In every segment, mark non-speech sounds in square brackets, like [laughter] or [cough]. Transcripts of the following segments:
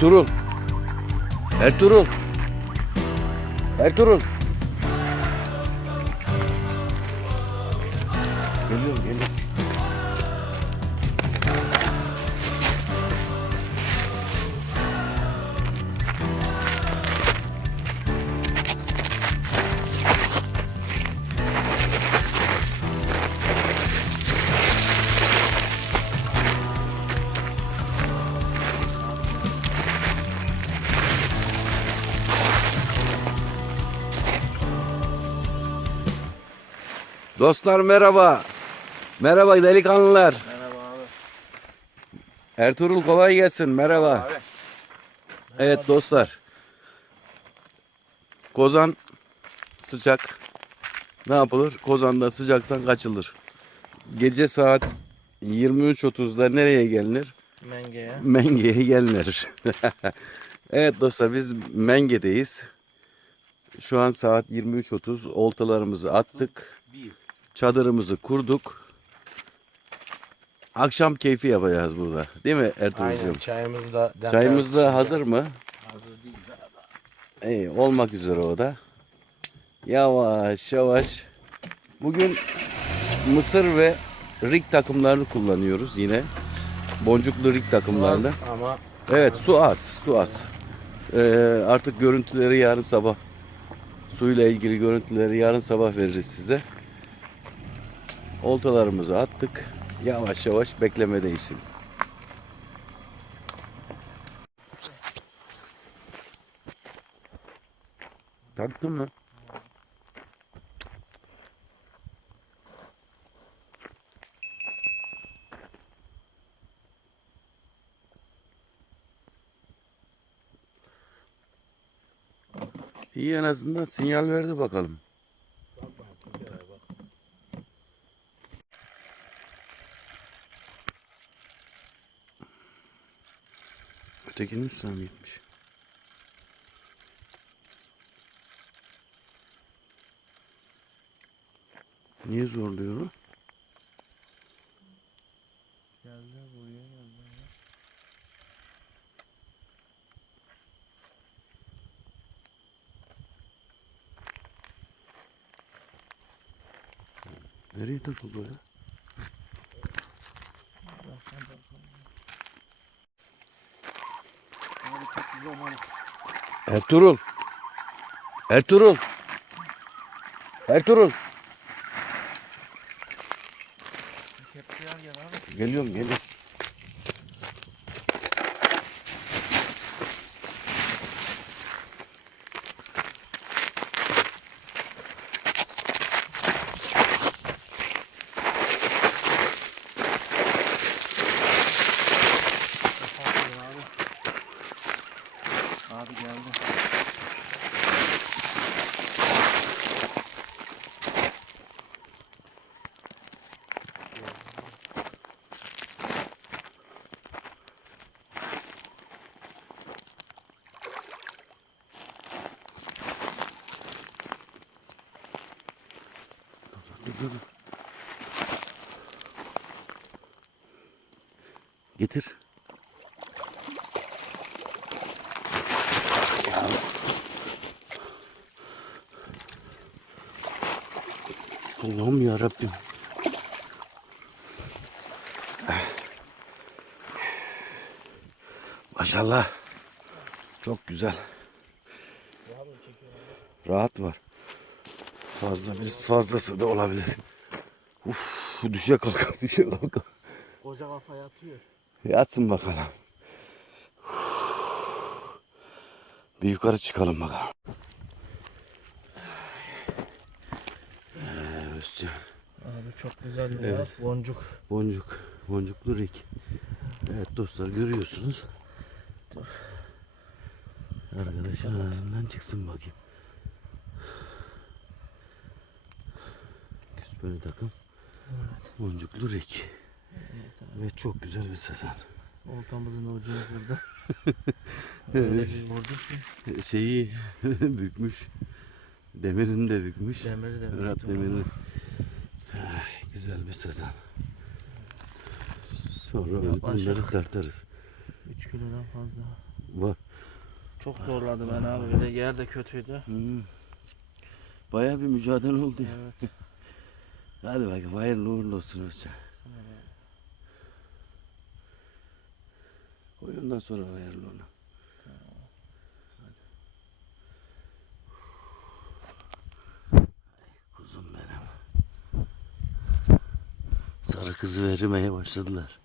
Ertuğrul. Ertuğrul. Ertuğrul. Geliyorum geliyorum. Dostlar merhaba. Merhaba delikanlılar. Merhaba abi. Ertuğrul kolay gelsin. Merhaba. Abi. Evet dostlar. Kozan sıcak. Ne yapılır? Kozanda sıcaktan kaçılır. Gece saat 23.30'da nereye gelinir? Menge'ye. Menge'ye gelinir. [laughs] evet dostlar biz Menge'deyiz. Şu an saat 23.30. Oltalarımızı attık. Çadırımızı kurduk. Akşam keyfi yapacağız burada. Değil mi Aynen Ertuğrul'cum? çayımız da Çayımız da hazır mı? Hazır değil de. İyi olmak üzere o da. Yavaş yavaş. Bugün mısır ve rig takımlarını kullanıyoruz yine. Boncuklu rig takımlarını. Az ama Evet su az, su az. Ee, artık görüntüleri yarın sabah suyla ilgili görüntüleri yarın sabah veririz size. Oltalarımızı attık. Yavaş yavaş beklemedeyiz şimdi. Taktın mı? İyi en azından sinyal verdi bakalım. Ötekinin üstüne mi gitmiş? Niye zorluyor o? geldi buraya geldi. Nereye takıldı o ya? Ama Ertuğrul. Ertuğrul. Ertuğrul. Geliyorum geliyorum. abi. Abi geldi. Dur, dur, dur. Getir. Allah'ım ya Rabbim. Maşallah. Çok güzel. Rahat var. Fazla fazlası da olabilir. Uf, düşe kalk, [laughs] düşe kalk. Koca kafa yatıyor. Yatsın bakalım. Bir yukarı çıkalım bakalım. Ee, Özcan, Abi çok güzel bir Evet. evet. boncuk. boncuk, boncuklu rik. Evet dostlar görüyorsunuz. Arkadaşın ağzından çıksın bakayım. Küspeli takım. Boncuklu rik. Ve çok güzel bir sazan. Oltamızın ucunu kırdı. [laughs] Evet. Öyle bir vurdu ki. şeyi [laughs] bükmüş. Demirini de bükmüş. Demiri de Murat demirini. Ay, güzel bir sazan. Sonra Yaklaşık. bunları tartarız. 3 kilodan fazla. Var. Çok zorladı ben abi. Bir de yer de kötüydü. Hmm. Bayağı bir mücadele oldu. Evet. [laughs] Hadi bakalım hayırlı uğurlu olsun Özcan. Oyundan sonra hayırlı ona. Kuzum benim. Sarı kızı vermeye başladılar.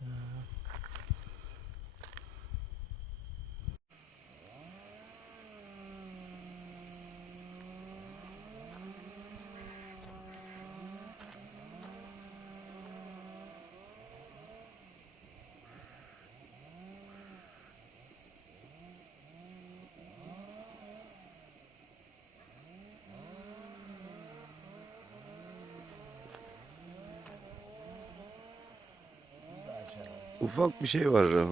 Ufak bir şey var orada.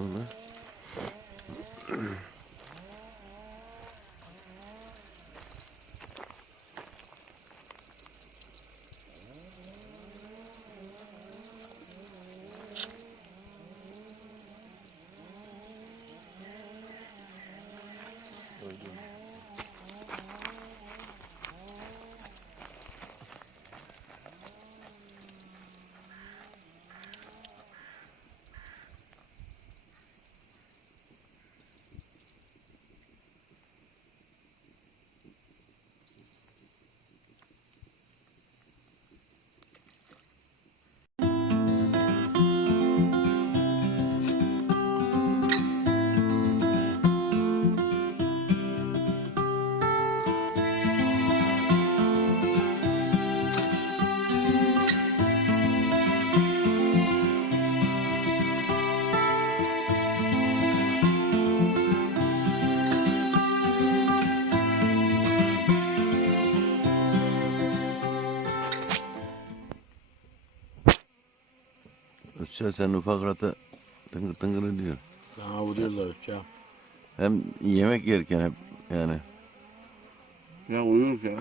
Özcan sen ufak rata tıngır tıngır diyor. Sana bu diyorlar uçağı. Hem yemek yerken hep yani. Ya uyurken.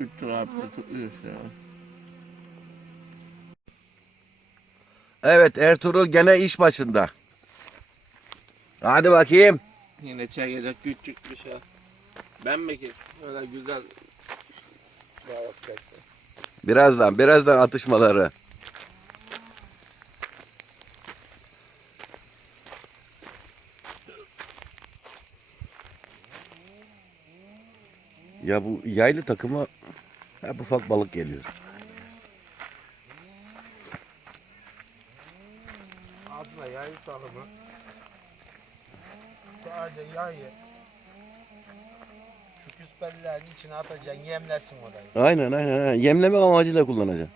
Üç rahatla tutuyor ya. Evet Ertuğrul gene iş başında. Hadi bakayım. Yine çekecek küçük bir şey. Ben mi ki? Öyle güzel. Balık çekti. Birazdan birazdan atışmaları. Ya bu yaylı takıma hep ufak balık geliyor. Adla yay salımı. Sadece yayı. Küspellerin içine atacaksın yemlesin orayı. Aynen aynen. aynen. Yemleme amacıyla kullanacaksın.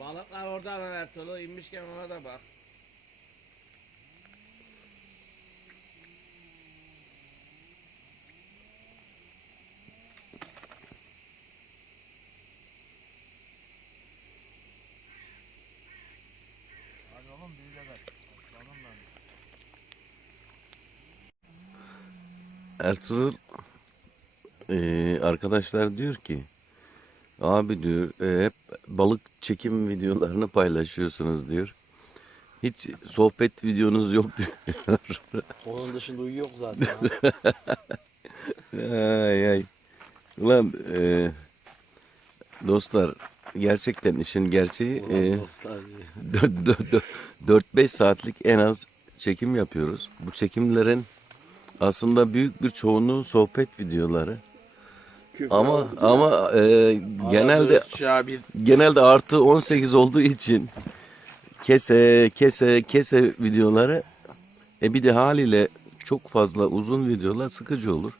Balıklar orada lan Ertuğrul. inmişken ona da bak. Hadi oğlum bir de ver. Aslanım ben. Ertuğrul eee, arkadaşlar diyor ki abi diyor e, hep balık çekim videolarını paylaşıyorsunuz diyor. Hiç sohbet videonuz yok diyor. [laughs] Onun dışında uyu yok zaten. ay ay. Ulan eee, dostlar gerçekten işin gerçeği eee, 4-5 saatlik en az çekim yapıyoruz. Bu çekimlerin aslında büyük bir çoğunluğu sohbet videoları. Ama ama e, genelde bir genelde artı 18 olduğu için kese kese kese videoları e bir de haliyle çok fazla uzun videolar sıkıcı olur.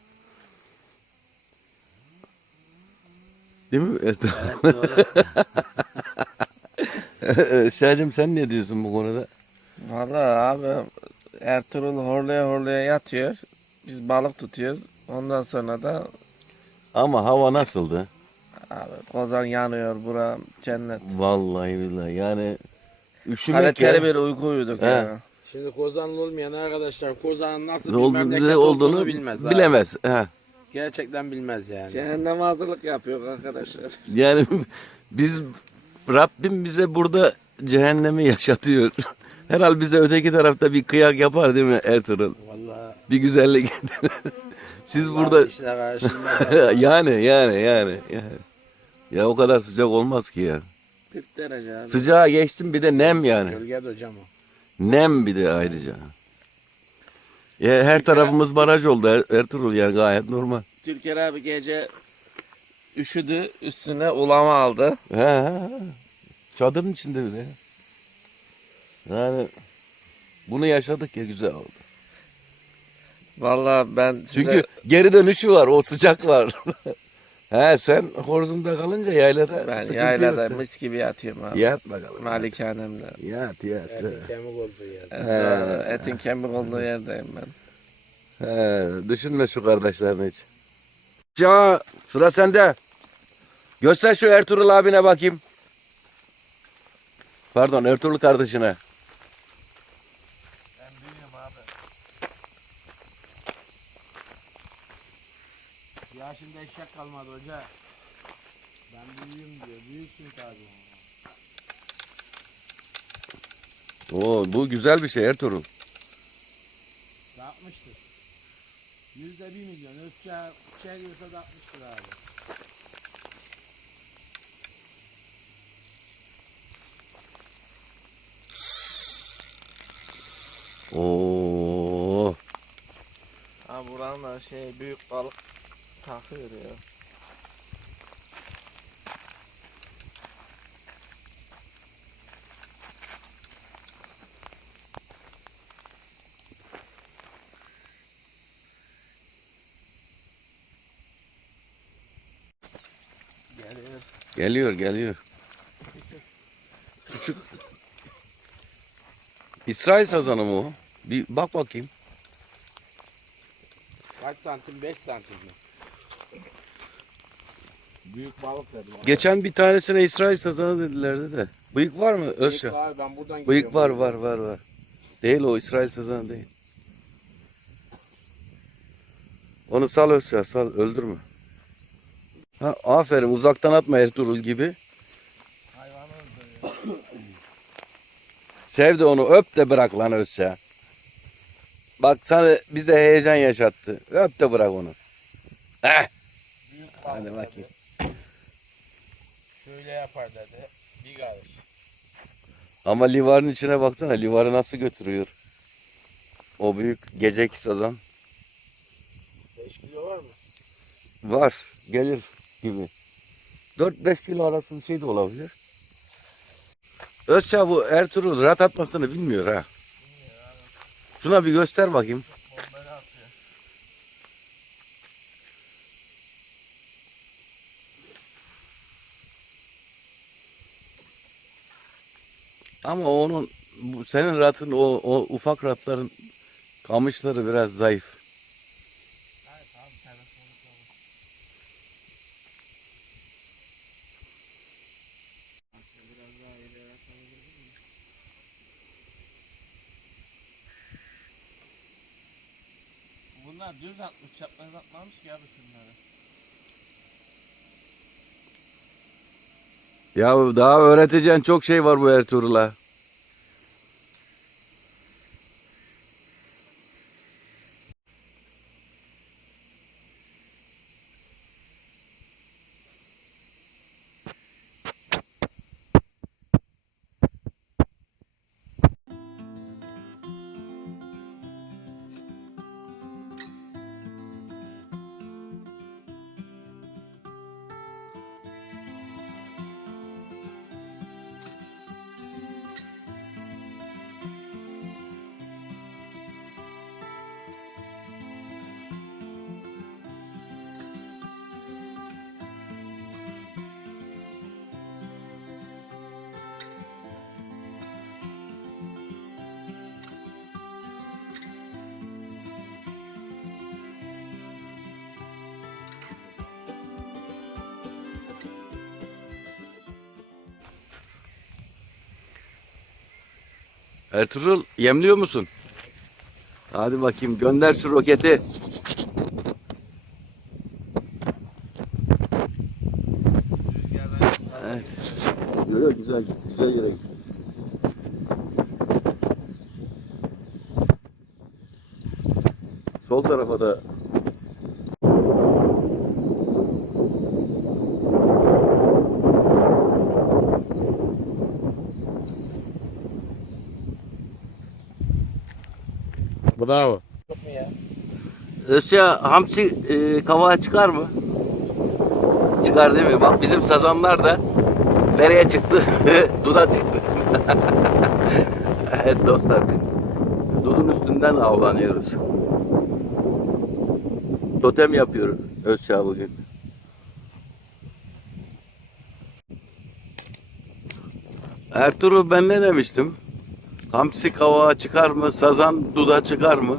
Değil mi? Şahcım [laughs] sen ne diyorsun bu konuda? Valla abi Ertuğrul horlaya horlaya yatıyor. Biz balık tutuyoruz. Ondan sonra da Ama hava nasıldı? abi kozan yanıyor bura cennet. Vallahi billahi yani üşümek ya. Kaliteli bir uyku uyuduk He. yani. Şimdi Kozanlı olmayan arkadaşlar Kozan'ın nasıl bir oldu, memleket olduğunu olduğunu bilmez. abi. bilemez. He. Gerçekten bilmez yani. Cehennem hazırlık yapıyor arkadaşlar. Yani [laughs] biz Rabbim bize burada cehennemi yaşatıyor. Herhal bize öteki tarafta bir kıyak yapar değil mi Ertuğrul? Vallahi Bir güzellik. [laughs] Siz burada karşında. [laughs] yani yani yani yani. Ya o kadar sıcak olmaz ki ya. 40 derece abi. Sıcağa geçtim bir de nem yani. Gölgede hocam o. Nem bir de ayrıca. Ya her tarafımız baraj oldu Er- Ertuğrul yani gayet normal. Türker abi gece üşüdü üstüne ulama aldı. He he he. Çadırın içinde bile. Yani bunu yaşadık ya güzel oldu. Vallahi ben size Çünkü geri dönüşü var, o sıcak var. [laughs] He sen Horzum'da kalınca yaylada ben sıkıntı yaylada mis gibi yatıyorum abi. Yat bakalım. Malikanemde. Yat yat. Etin kemik olduğu yer. Ee, etin kemik olduğu yerdeyim ben. He, düşünme şu kardeşlerini hiç. Ya sıra sende. Göster şu Ertuğrul abine bakayım. Pardon Ertuğrul kardeşine. Ben büyüğüm abi. Ya şimdi eşek kalmadı hoca. Ben büyüğüm diyor. Büyüksün tabii. Oo, bu güzel bir şey Ertuğrul. Ne yapmıştır? Yüzde bir milyon. Öpçe şey girse 60'tır abi. Oo. Ha buranın da şey büyük balık ya. Geliyor. Geliyor geliyor. Küçük. İsrail sazanı mı o? Bir bak bakayım. Kaç santim? 5 santim mi? Büyük balık dedi. bana. Geçen bir tanesine İsrail sazanı dedilerdi de. Bıyık var mı Bıyık Özça? var, ben buradan Bıyık var var var var. Değil o İsrail sazanı değil. Onu sal Özça sal öldürme. Ha, aferin uzaktan atma Ertuğrul gibi. Hayvanı öldürüyor. Sev de onu öp de bırak lan Özça. Bak sana bize heyecan yaşattı. Öp de bırak onu. Eh. Büyük balık Hadi dedi. bakayım. Şöyle yapar dedi. Bir karış. Ama livarın içine baksana livarı nasıl götürüyor. O büyük gecek sazan. 5 kilo var mı? Var. Gelir gibi. 4-5 kilo arası bir şey de olabilir. Özça bu Ertuğrul rat atmasını bilmiyor ha. Şuna bir göster bakayım. Ama onun bu senin ratın o, o ufak ratların kamışları biraz zayıf. Bunlar düz atmış, çapraz atmamış ki abi şunları. Ya daha öğreteceğin çok şey var bu Ertuğrul'a. Ertuğrul yemliyor musun? Hadi bakayım gönder şu roketi. Evet. Yok güzel güzel yere gitti. Sol tarafa da Bravo. Özça hamsi e, kavağa çıkar mı? Çıkar değil mi? Bak bizim sazanlar da nereye çıktı? [laughs] Duda çıktı. [laughs] evet dostlar biz dudun üstünden avlanıyoruz. Totem yapıyor Özça bugün. Ertuğrul ben ne demiştim? Hamsi kavağa çıkar mı? Sazan duda çıkar mı?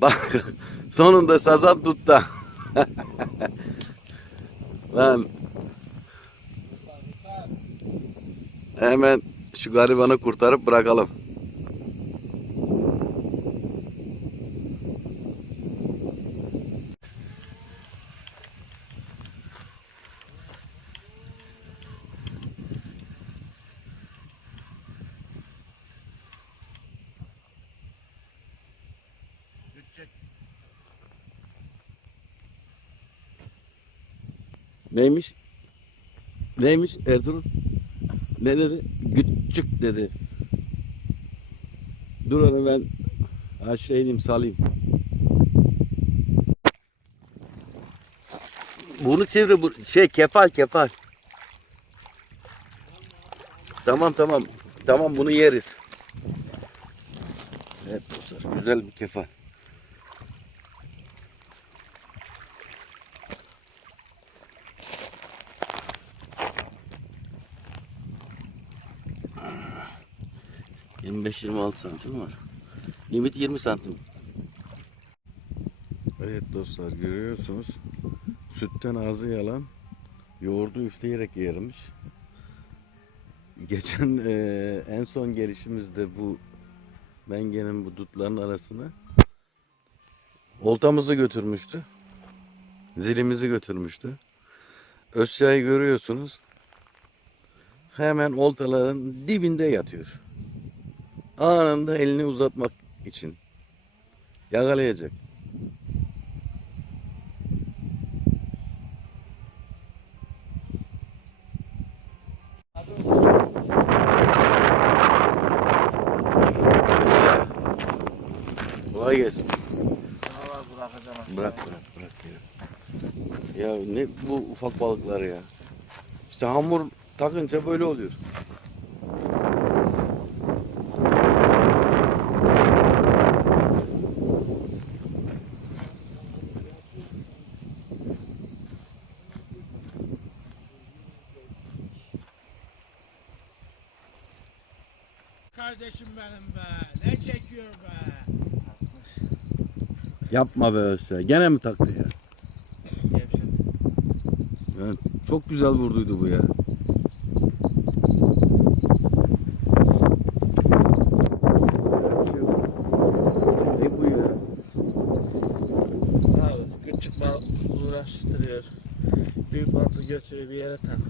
Bak sonunda sazan tuttu. Lan. [laughs] Hemen şu garibanı kurtarıp bırakalım. Neymiş? Neymiş Ertuğrul? Ne dedi? Küçük dedi. Dur onu ben aşağı salayım. Bunu çevir bu şey kefal kefal. Tamam tamam. Tamam bunu yeriz. Evet dostlar güzel bir kefal. 25-26 santim var. Limit 20 santim. Evet dostlar görüyorsunuz. Sütten ağzı yalan. Yoğurdu üfleyerek yermiş. Geçen eee, en son gelişimizde bu Menge'nin bu dutların arasına oltamızı götürmüştü. Zilimizi götürmüştü. Özçay'ı görüyorsunuz. Hemen oltaların dibinde yatıyor. Anında elini uzatmak için. Yakalayacak. Kolay gelsin. Bırak bırak bırak ya. Ya ne bu ufak balıklar ya. İşte hamur takınca böyle oluyor. Kardeşim benim be. Ne çekiyor be. Yapma be Özse. Gene mi taktı ya? Yani çok güzel vurduydu bu ya. Ne bu ya? Abi küçük balık uğraştırıyor. Büyük balığı götürüyor bir yere takıyor.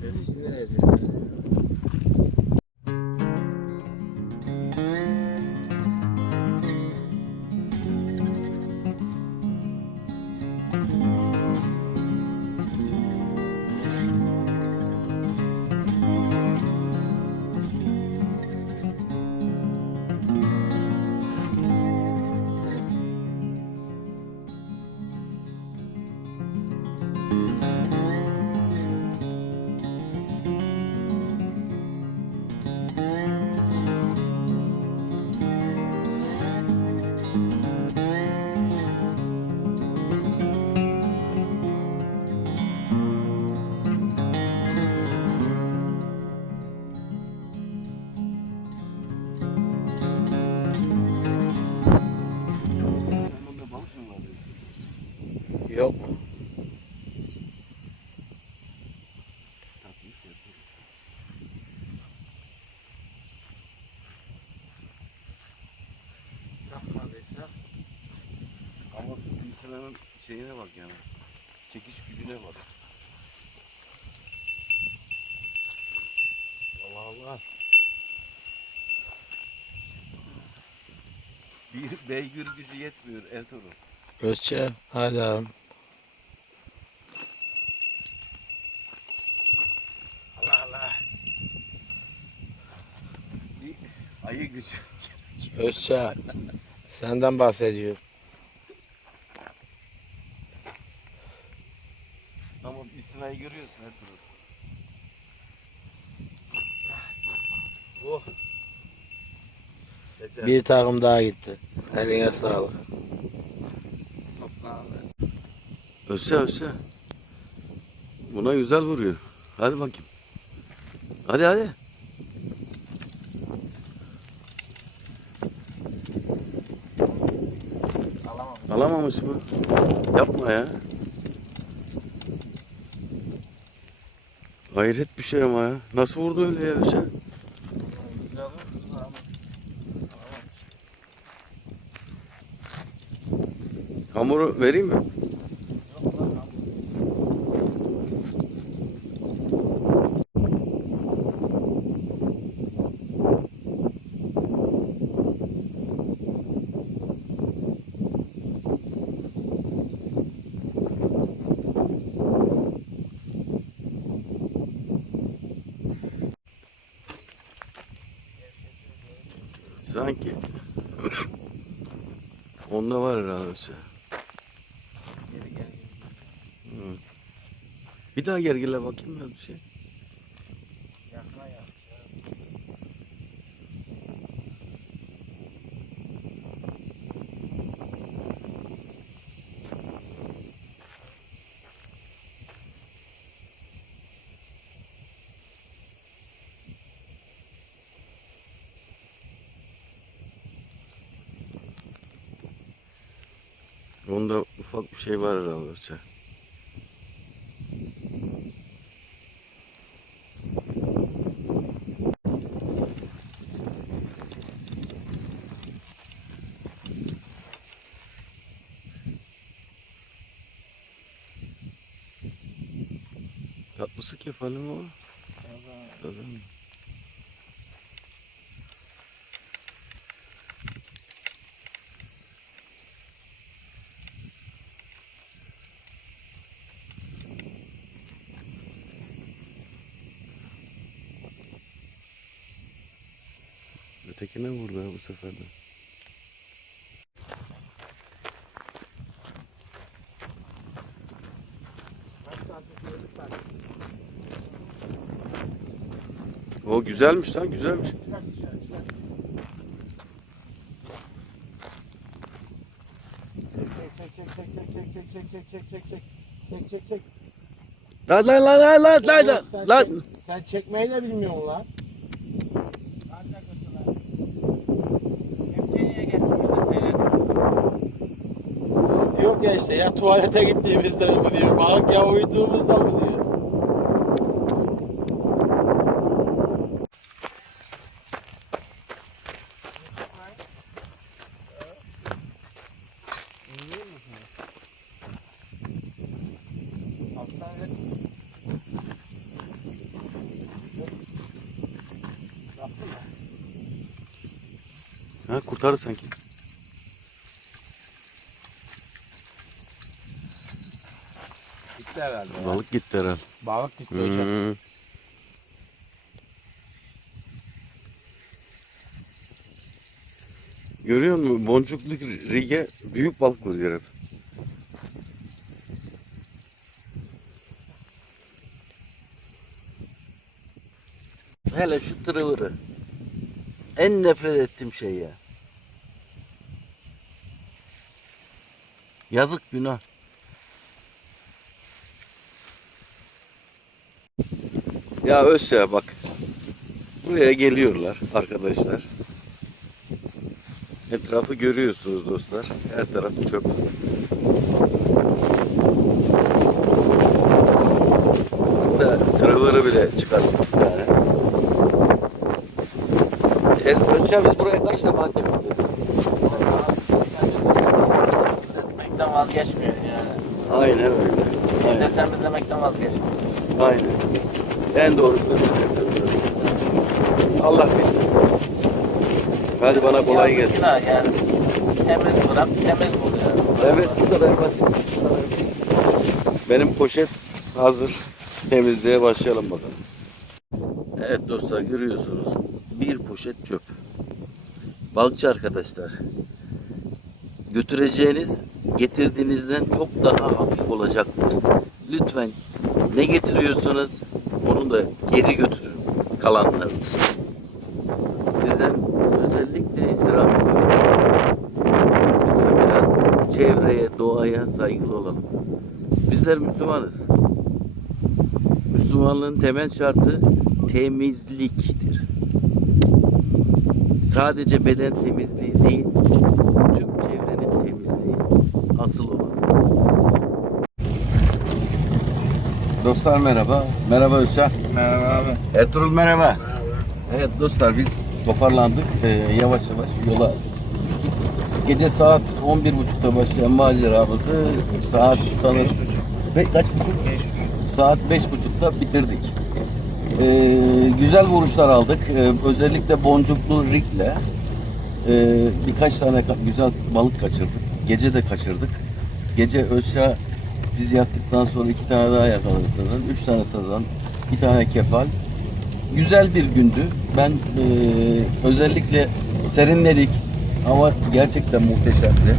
Şeyine bak yani. Çekiş gücüne bak. Allah Allah. Bir beygir gücü yetmiyor Ertuğrul. Özçe hadi abi. Allah Allah. Bir ayı gücü. Özçe senden bahsediyor. Tamam Görüyorsun Ertuğrul. Oh. Yeter. Bir takım daha gitti. Eline sağlık. Öse öse. Buna güzel vuruyor. Hadi bakayım. Hadi hadi. Alamamış mı? Yapma ya. Hayret bir şey ama ya. Nasıl vurdu öyle ya Öse? Hamuru vereyim mi? Sanki onda var herhalde. Bir daha gergile bakayım ya bir şey. Onda ufak bir şey var herhalde Öse. Tatlısı kefali mi o? Kazan. mı? Ötekine vurdu bu sefer de. O güzelmiş lan güzelmiş. Çek çek çek. Lan lan lan lan lan lan lan sen çekmeyi de bilmiyorsun lan. Yok ya işte ya tuvalete gittiğimizde mi diyor, balık ya uyuduğumuzda mı diyor. Ha kurtarır sanki. Herhalde ya. Balık gitti herhalde. Balık gitti hocam. Hmm. Görüyor musun? Boncuklu rige büyük balık vuruyor hep. Hele şu tırıvırı. En nefret ettiğim şey ya. Yazık günah. Ya Ösya bak. Buraya geliyorlar arkadaşlar. Etrafı görüyorsunuz dostlar. Her taraf çöp. Hatta tırıvırı bile çıkarttık. Es- Ösya biz buraya kaç defa temizledik? Var vazgeçmiyor yani. Aynen öyle. Aynen. Temizlemekten vazgeçmiyor. Aynen. En doğrusu. Allah bilsin. Hadi bana kolay gelsin. günah Yani temiz bırak, temiz bul yani. Evet bu kadar basit. Bu kadar basit. Benim poşet hazır. Temizliğe başlayalım bakalım. Evet dostlar görüyorsunuz. Bir poşet çöp. Balıkçı arkadaşlar. Götüreceğiniz getirdiğinizden çok daha hafif olacaktır. Lütfen ne getiriyorsanız onu da geri götürün kalanları. Sizden özellikle istirham ediyorum. Biraz çevreye, doğaya saygılı olalım. Bizler Müslümanız. Müslümanlığın temel şartı temizliktir. Sadece beden temizliği değil, tüm çevrenin temizliği asıl olan. Dostlar merhaba. Merhaba Özşah. Merhaba abi. Ertuğrul merhaba. Evet dostlar biz toparlandık. Ee, yavaş yavaş yola düştük. Gece saat 11.30'da başlayan maceramızı saat sanırım Ve kaç buçuk? Saat beş buçukta bitirdik. Ee, güzel vuruşlar aldık. Ee, özellikle boncuklu rigle ee, birkaç tane güzel balık kaçırdık. Gece de kaçırdık. Gece Özşah biz yattıktan sonra iki tane daha yakaladı sazan. Üç tane sazan, bir tane kefal. Güzel bir gündü. Ben ee, özellikle serinledik. Hava gerçekten muhteşemdi.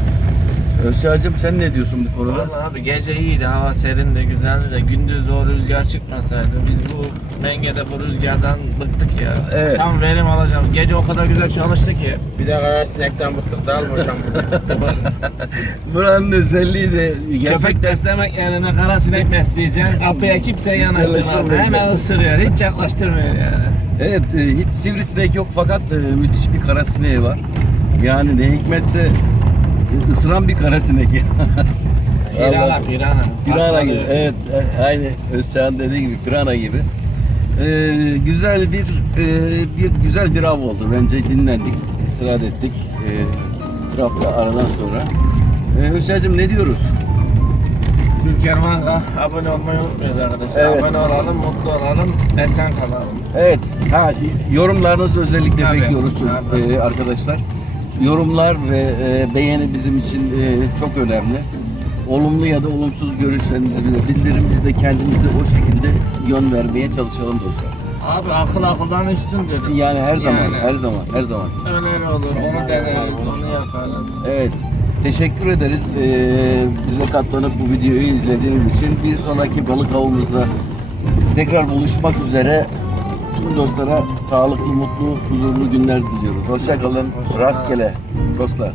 Özşah'cığım sen ne diyorsun bu konuda? Vallahi abi gece iyiydi, hava serin de güzeldi de gündüz o rüzgar çıkmasaydı biz bu Menge'de bu rüzgardan bıktık ya. Evet. Tam verim alacağım. Gece o kadar güzel çalıştı ki. Bir de kara sinekten bıktık. Dal boşan [laughs] Buranın özelliği de Köpek beslemek yerine kara sinek besleyeceksin. Kapıya kimse yanaştırmaz. Hemen ısırıyor. Hiç yaklaştırmıyor yani. Evet e, hiç sivrisinek yok fakat e, müthiş bir kara sineği var. Yani ne hikmetse ısıran bir kara sinek. Pirana, Vallahi. pirana. Pirana gibi. Evet aynı Özçağ'ın dediği gibi pirana gibi. E, güzel bir e, bir güzel bir av oldu. Bence dinlendik, istirahat ettik. E, bir hafta aradan sonra. E, Özçağ'cığım ne diyoruz? Türker Manga abone olmayı unutmuyoruz arkadaşlar. Evet. Abone olalım, mutlu olalım, esen kalalım. Evet. Ha yorumlarınızı özellikle Tabii, bekliyoruz çocuk tabii. e, arkadaşlar. Yorumlar ve e, beğeni bizim için e, çok önemli. Olumlu ya da olumsuz görüşlerinizi bile bildirin. Biz de kendimize o şekilde yön vermeye çalışalım dostlar. Abi akıl akıldan üstündür. Yani her zaman, Yani. her zaman, her zaman. Öneri olur, onu deneriz, onu yaparız. Evet. Teşekkür ederiz e, bize katlanıp bu videoyu izlediğiniz için. Bir sonraki balık avımızda tekrar buluşmak üzere. Tüm dostlara sağlıklı, mutlu, huzurlu günler diliyoruz. Hoşçakalın. Rastgele dostlar.